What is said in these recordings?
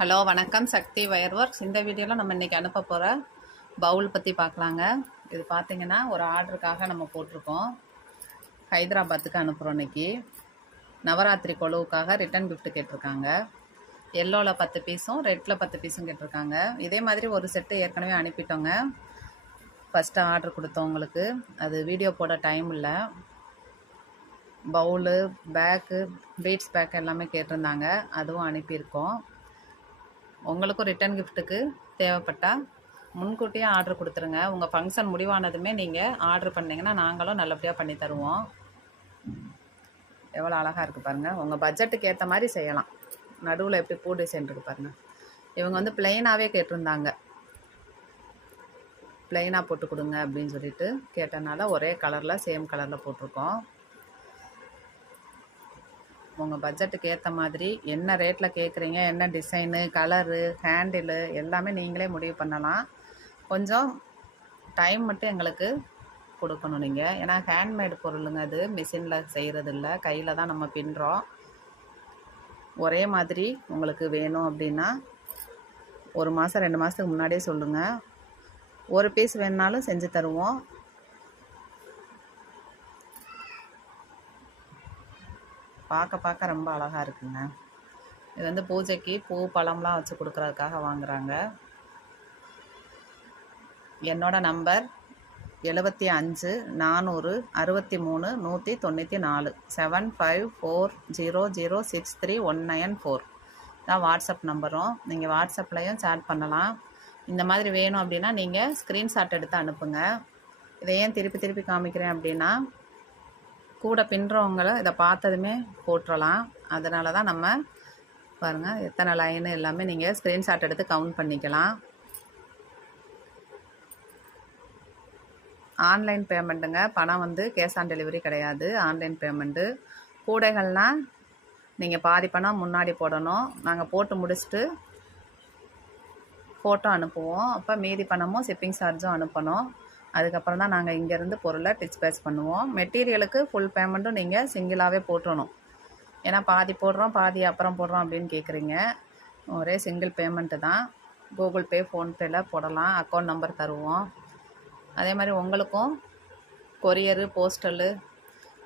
Hello வணக்கம், சக்தி wire works. இந்த வீடியோவில் நம்ம இன்றைக்கி அனுப்ப போகிற பவுல் பற்றி பார்க்கலாங்க. இது பார்த்திங்கன்னா ஒரு ஆர்டருக்காக நம்ம போட்டிருக்கோம். ஹைதராபாத்துக்கு அனுப்புகிறோம். இன்றைக்கி நவராத்திரி கொலுவுக்காக ரிட்டன் கிஃப்ட் கேட்டிருக்காங்க. எல்லோவில் 10 பீஸும் ரெட்டில் 10 பீஸும் கேட்டிருக்காங்க. இதே மாதிரி ஒரு செட்டு ஏற்கனவே அனுப்பிட்டோங்க. ஃபஸ்ட்டு ஆர்டர் கொடுத்தவங்களுக்கு அது வீடியோ போட டைம் இல்லை. பவுலு, பேக்கு, பீட்ஸ் பேக் எல்லாமே கேட்டிருந்தாங்க. அதுவும் அனுப்பியிருக்கோம். உங்களுக்கும் ரிட்டன் கிஃப்ட்டுக்கு தேவைப்பட்டால் முன்கூட்டியே ஆர்டர் கொடுத்துருங்க. உங்கள் ஃபங்க்ஷன் முடிவானதுமே நீங்கள் ஆர்டர் பண்ணிங்கன்னா நாங்களும் நல்லபடியாக பண்ணி தருவோம். எவ்வளோ அழகாக இருக்குது பாருங்கள். உங்கள் பட்ஜெட்டுக்கு ஏற்ற மாதிரி செய்யலாம். நடுவில் எப்படி பூ டிசைன் இருக்குது பாருங்கள். இவங்க வந்து பிளெயினாகவே கேட்டிருந்தாங்க. பிளெயினாக போட்டு கொடுங்க அப்படின்னு சொல்லிட்டு கேட்டனால ஒரே கலரில் சேம் கலரில் போட்டிருக்கோம். உங்கள் பட்ஜெட்டுக்கு ஏற்ற மாதிரி என்ன ரேட்டில் கேட்குறீங்க, என்ன டிசைனு, கலரு, ஹேண்டிலு எல்லாமே நீங்களே முடிவு பண்ணலாம். கொஞ்சம் டைம் மட்டும் எங்களுக்கு கொடுக்கணும் நீங்கள். ஏன்னா ஹேண்ட்மேடு பொருளுங்க, அது மிஷினில் செய்கிறது இல்லை, கையில் தான் நம்ம பின்னுறோம். ஒரே மாதிரி உங்களுக்கு வேணும் அப்படின்னா 1 மாதம் 2 மாதத்துக்கு முன்னாடியே சொல்லுங்கள். ஒரு பீஸ் வேணுனாலும் செஞ்சு தருவோம். பார்க்க ரொம்ப அழகாக இருக்குங்க. இது வந்து பூஜைக்கு பூ பழம்லாம் வச்சு கொடுக்குறதுக்காக வாங்குகிறாங்க. என்னோட நம்பர் 75 400 63 194 7540063194 தான் வாட்ஸ்அப் நம்பரும். நீங்கள் வாட்ஸ்அப்லேயும் சேட் பண்ணலாம். இந்த மாதிரி வேணும் அப்படின்னா நீங்கள் ஸ்க்ரீன்ஷாட் எடுத்து அனுப்புங்க. இதை ஏன் திருப்பி காமிக்கிறேன் அப்படின்னா, கூட பின்னுறவங்கள இதை பார்த்ததுமே போட்டுடலாம். அதனால தான் நம்ம பாருங்கள் எத்தனை லைனு எல்லாமே நீங்கள் ஸ்க்ரீன்ஷாட் எடுத்து கவுண்ட் பண்ணிக்கலாம். ஆன்லைன் பேமெண்ட்டுங்க. பணம் வந்து கேஷ் ஆன் டெலிவரி கிடையாது, ஆன்லைன் பேமெண்ட்டு. கூடைகள்னால் நீங்கள் பாதி பணம் முன்னாடி போடணும். நாங்கள் போட்டு முடிச்சுட்டு ஃபோட்டோ அனுப்புவோம். அப்போ மீதி பணமும் ஷிப்பிங் சார்ஜும் அனுப்பணும். அதுக்கப்புறம் தான் நாங்கள் இங்கேருந்து பொருளை டிஸ்பேச் பண்ணுவோம். மெட்டீரியலுக்கு ஃபுல் பேமெண்ட்டும் நீங்கள் சிங்கிளாகவே போட்டுடணும். ஏன்னா பாதி போடுறோம் பாதி அப்புறம் போடுறோம் அப்படின்னு கேட்குறீங்க. ஒரே சிங்கிள் பேமெண்ட்டு தான். கூகுள் பே, ஃபோன்பேயில் போடலாம். அக்கௌண்ட் நம்பர் தருவோம். அதே மாதிரி உங்களுக்கும் courier, postal,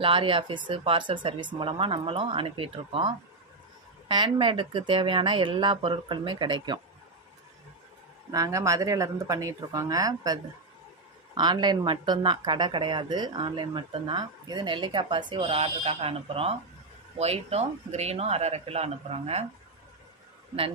lorry office, parcel service மூலமாக நம்மளும் அனுப்பிட்டுருக்கோம். ஹேண்ட்மேடுக்கு தேவையான எல்லா பொருட்களுமே கிடைக்கும். நாங்கள் மதுரையிலேருந்து பண்ணிகிட்ருக்கோங்க. இப்போ ஆன்லைன் மட்டும்தான், கடை கிடையாது, ஆன்லைன் மட்டும்தான். இது நெல்லிக்காய் பாசி ஒரு ஆர்டருக்காக அனுப்புகிறோம். ஒயிட்டும் க்ரீனும் 1/2 கிலோ அனுப்புகிறோங்க.